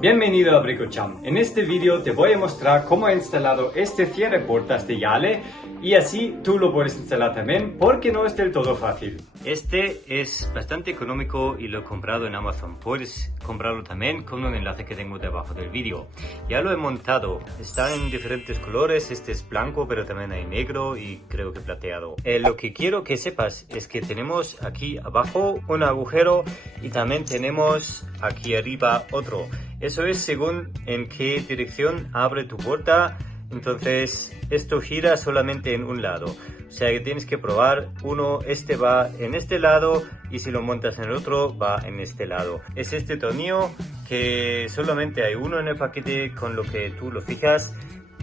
Bienvenido a Bricocham. En este vídeo te voy a mostrar cómo he instalado este cierre puertas de Yale y así tú lo puedes instalar también porque no es del todo fácil. Este es bastante económico y lo he comprado en Amazon. Puedes comprarlo también con un enlace que tengo debajo del vídeo. Ya lo he montado. Están en diferentes colores. Este es blanco, pero también hay negro y creo que plateado. Lo que quiero que sepas es que tenemos aquí abajo un agujero y también tenemos aquí arriba otro. Eso es según en qué dirección abre tu puerta. Entonces esto gira solamente en un lado, o sea que tienes que probar uno. Este va en este lado y si lo montas en el otro va en este lado. Es este tornillo que solamente hay uno en el paquete, con lo que tú lo fijas.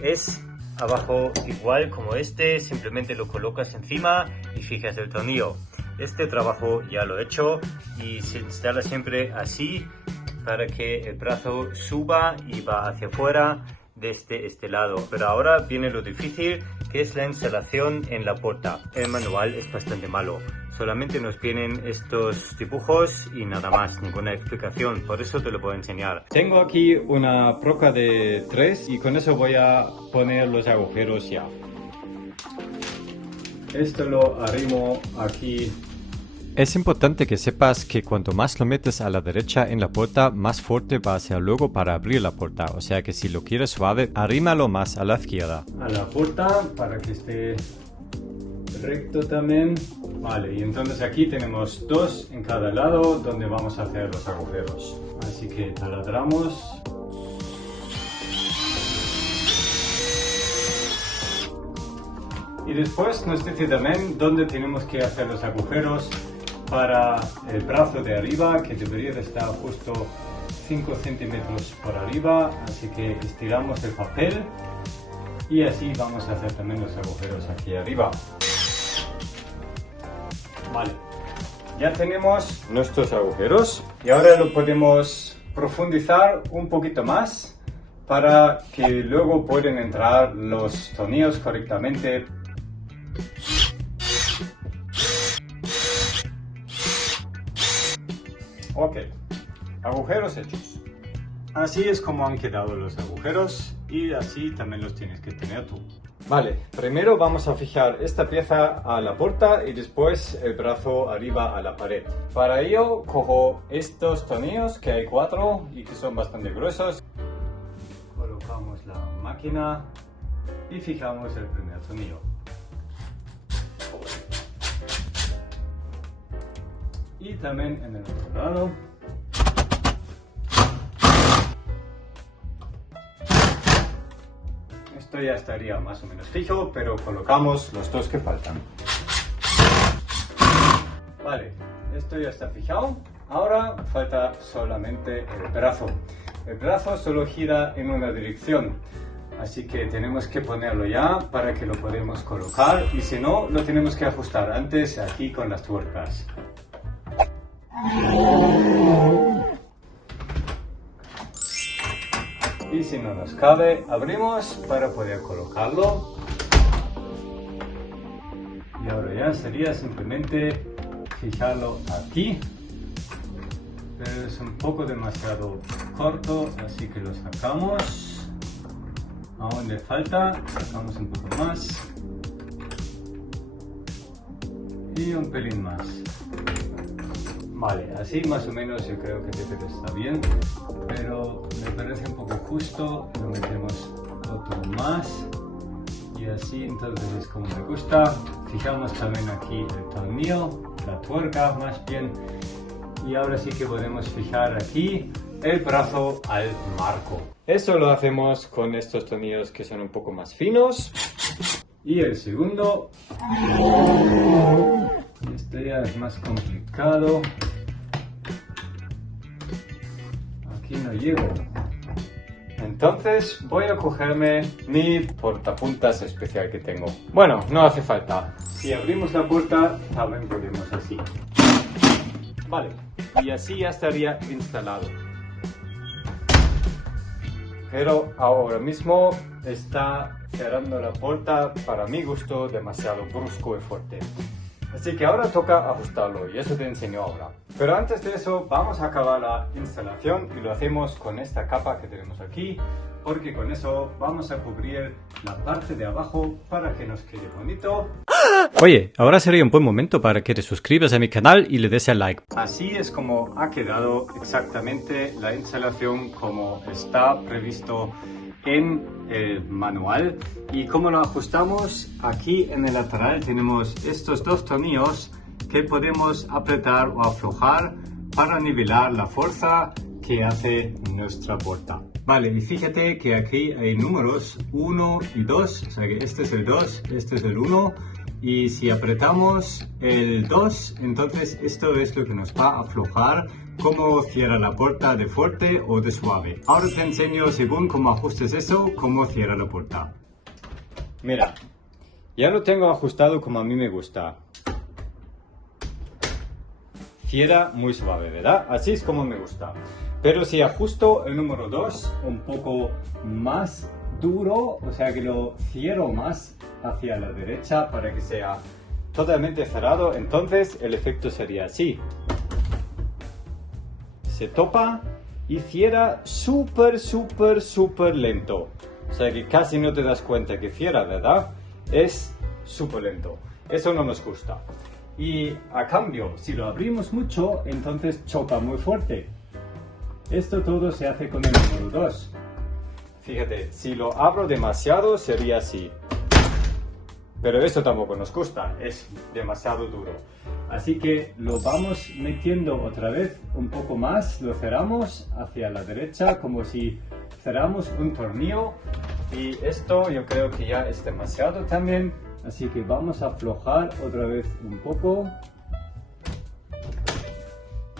Es abajo igual como este, simplemente lo colocas encima y fijas el tornillo. Este trabajo ya lo he hecho y se instala siempre así para que el brazo suba y va hacia afuera desde este lado. Pero ahora viene lo difícil, que es la instalación en la puerta. El manual es bastante malo, solamente nos vienen estos dibujos y nada más, ninguna explicación, por eso te lo puedo enseñar. Tengo aquí una broca de 3 y con eso voy a poner los agujeros ya. Esto lo arrimo aquí. Es importante que sepas que cuanto más lo metes a la derecha en la puerta, más fuerte va a ser luego para abrir la puerta. O sea que si lo quieres suave, arrímalo más a la izquierda. A la puerta para que esté recto también. Vale, y entonces aquí tenemos dos en cada lado donde vamos a hacer los agujeros. Así que taladramos. Y después nos dice también dónde tenemos que hacer los agujeros para el brazo de arriba, que debería de estar justo 5 centímetros por arriba. Así que estiramos el papel y así vamos a hacer también los agujeros aquí arriba. Vale, ya tenemos nuestros agujeros y ahora lo podemos profundizar un poquito más para que luego puedan entrar los tornillos correctamente. Ok, agujeros hechos. Así es como han quedado los agujeros y así también los tienes que tener tú. Vale, primero vamos a fijar esta pieza a la puerta y después el brazo arriba a la pared. Para ello cojo estos tornillos, que hay 4 y que son bastante gruesos. Colocamos la máquina y fijamos el primer tornillo. Y también en el otro lado. Esto ya estaría más o menos fijo, pero colocamos los dos que faltan. Vale, esto ya está fijado. Ahora falta solamente el brazo. El brazo solo gira en una dirección, así que tenemos que ponerlo ya para que lo podamos colocar, y si no, lo tenemos que ajustar antes aquí con las tuercas. Y si no nos cabe, abrimos para poder colocarlo. Y ahora ya sería simplemente fijarlo aquí. Pero es un poco demasiado corto, así que lo sacamos. Aún le falta, sacamos un poco más. Y un pelín más. Vale, así más o menos yo creo que debe de estar bien, pero me parece un poco justo. Lo metemos otro más y así entonces es como me gusta. Fijamos también aquí el tornillo, la tuerca más bien, y ahora sí que podemos fijar aquí el brazo al marco. Eso lo hacemos con estos tornillos que son un poco más finos. Y el segundo, este ya es más complicado. Aquí no llego. Entonces voy a cogerme mi portapuntas especial que tengo. Bueno, no hace falta. Si abrimos la puerta, también podemos así. Vale, y así ya estaría instalado. Pero ahora mismo está cerrando la puerta, para mi gusto, demasiado brusco y fuerte. Así que ahora toca ajustarlo y eso te enseño ahora. Pero antes de eso vamos a acabar la instalación y lo hacemos con esta capa que tenemos aquí, porque con eso vamos a cubrir la parte de abajo para que nos quede bonito. Oye, ahora sería un buen momento para que te suscribas a mi canal y le des al like. Así es como ha quedado exactamente la instalación como está previsto en el manual. Y como lo ajustamos, aquí en el lateral tenemos estos dos tornillos que podemos apretar o aflojar para nivelar la fuerza que hace nuestra puerta. Vale, y fíjate que aquí hay números 1 y 2, o sea que este es el 2, este es el 1. Y si apretamos el 2, entonces esto es lo que nos va a aflojar cómo cierra la puerta de fuerte o de suave. Ahora te enseño, según cómo ajustes eso, cómo cierra la puerta. Mira, ya lo tengo ajustado como a mí me gusta. Cierra muy suave, ¿verdad? Así es como me gusta. Pero si ajusto el número 2 un poco más duro, o sea que lo cierro más hacia la derecha para que sea totalmente cerrado, entonces el efecto sería así. Se topa y cierra súper lento. O sea que casi no te das cuenta que cierra, ¿verdad? Es súper lento. Eso no nos gusta. Y a cambio, si lo abrimos mucho, entonces choca muy fuerte. Esto todo se hace con el número 2. Fíjate, si lo abro demasiado sería así. Pero esto tampoco nos gusta, es demasiado duro. Así que lo vamos metiendo otra vez un poco más, lo cerramos hacia la derecha como si cerramos un tornillo. Y esto yo creo que ya es demasiado también. Así que vamos a aflojar otra vez un poco.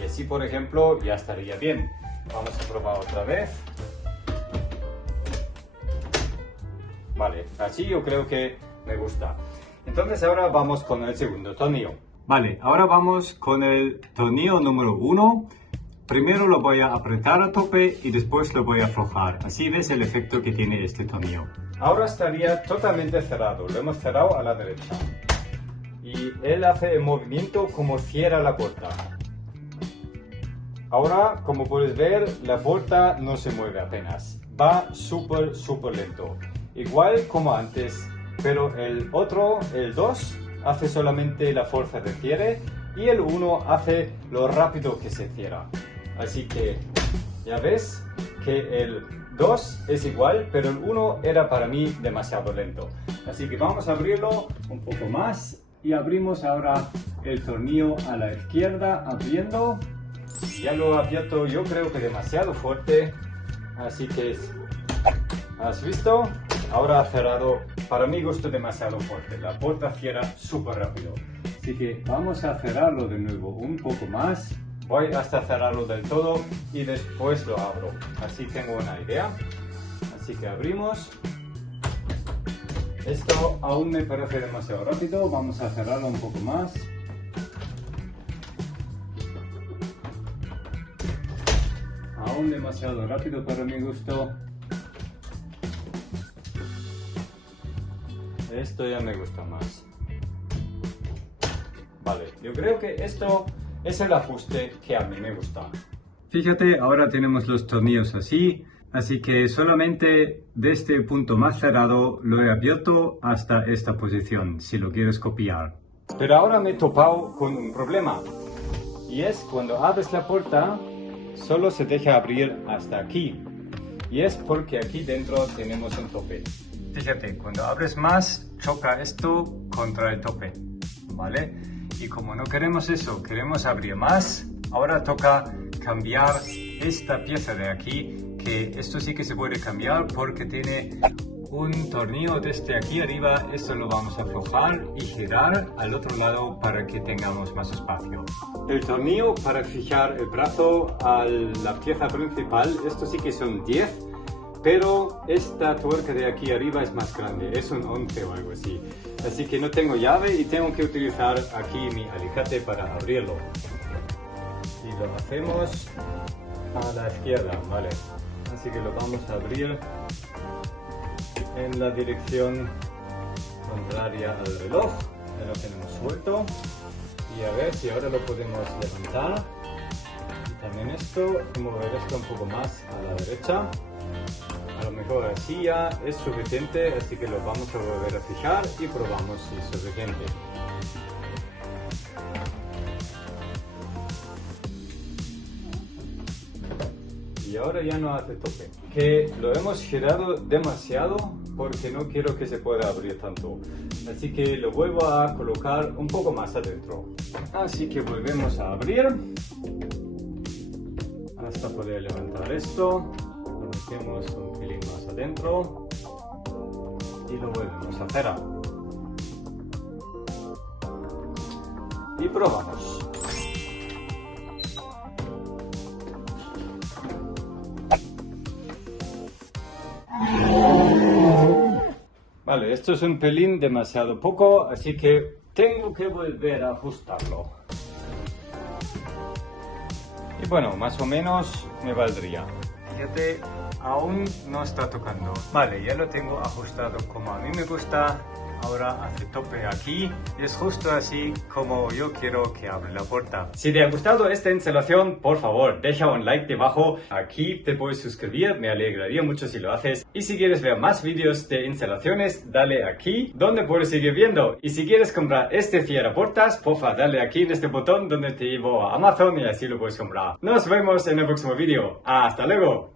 Y así, por ejemplo, ya estaría bien. Vamos a probar otra vez. Vale, así yo creo que me gusta. Entonces ahora vamos con el segundo tornillo. Vale, ahora vamos con el tornillo número 1. Primero lo voy a apretar a tope y después lo voy a aflojar. Así ves el efecto que tiene este tornillo. Ahora estaría totalmente cerrado. Lo hemos cerrado a la derecha. Y él hace el movimiento como cierra la puerta. Ahora, como puedes ver, la puerta no se mueve apenas. Va súper lento. Igual como antes, pero el otro, el 2, hace solamente la fuerza de cierre y el 1 hace lo rápido que se cierra. Así que ya ves que el 2 es igual, pero el 1 era para mí demasiado lento. Así que vamos a abrirlo un poco más y abrimos ahora el tornillo a la izquierda, abriendo. Ya lo he abierto yo creo que demasiado fuerte, así que ¿has visto? Ahora ha cerrado, para mi gusto, demasiado fuerte. La puerta cierra súper rápido. Así que vamos a cerrarlo de nuevo un poco más. Voy hasta cerrarlo del todo y después lo abro. Así tengo una idea. Así que abrimos. Esto aún me parece demasiado rápido. Vamos a cerrarlo un poco más. Aún demasiado rápido para mi gusto. Esto ya me gusta más. Vale, yo creo que esto es el ajuste que a mí me gusta. Fíjate, ahora tenemos los tornillos así que solamente desde el punto más cerrado lo he abierto hasta esta posición, si lo quieres copiar. Pero ahora me he topado con un problema. Y es cuando abres la puerta, solo se deja abrir hasta aquí. Y es porque aquí dentro tenemos un tope. Fíjate, cuando abres más, choca esto contra el tope, ¿vale? Y como no queremos eso, queremos abrir más, ahora toca cambiar esta pieza de aquí, que esto sí que se puede cambiar porque tiene un tornillo desde aquí arriba. Esto lo vamos a aflojar y girar al otro lado para que tengamos más espacio. El tornillo para fijar el brazo a la pieza principal, esto sí que son 10. Pero esta tuerca de aquí arriba es más grande, es un 11 o algo así. Así que no tengo llave y tengo que utilizar aquí mi alicate para abrirlo. Y lo hacemos a la izquierda, ¿vale? Así que lo vamos a abrir en la dirección contraria al reloj. Ya lo tenemos suelto. Y a ver si ahora lo podemos levantar. Y también esto, y mover esto un poco más a la derecha. A lo mejor así ya es suficiente, así que lo vamos a volver a fijar y probamos si es suficiente. Y ahora ya no hace tope. Que lo hemos girado demasiado porque no quiero que se pueda abrir tanto. Así que lo vuelvo a colocar un poco más adentro. Así que volvemos a abrir. Hasta poder levantar esto. Lo metemos un pelín más adentro. Y lo volvemos a cerrar. Y probamos. Vale, esto es un pelín demasiado poco, así que tengo que volver a ajustarlo. Y bueno, más o menos me valdría. Fíjate, aún no está tocando. Vale, ya lo tengo ajustado como a mí me gusta. Ahora hace tope aquí y es justo así como yo quiero que abra la puerta. Si te ha gustado esta instalación, por favor, deja un like debajo. Aquí te puedes suscribir, me alegraría mucho si lo haces. Y si quieres ver más vídeos de instalaciones, dale aquí, donde puedes seguir viendo. Y si quieres comprar este cierrapuertas, porfa, dale aquí en este botón donde te llevo a Amazon y así lo puedes comprar. Nos vemos en el próximo vídeo. ¡Hasta luego!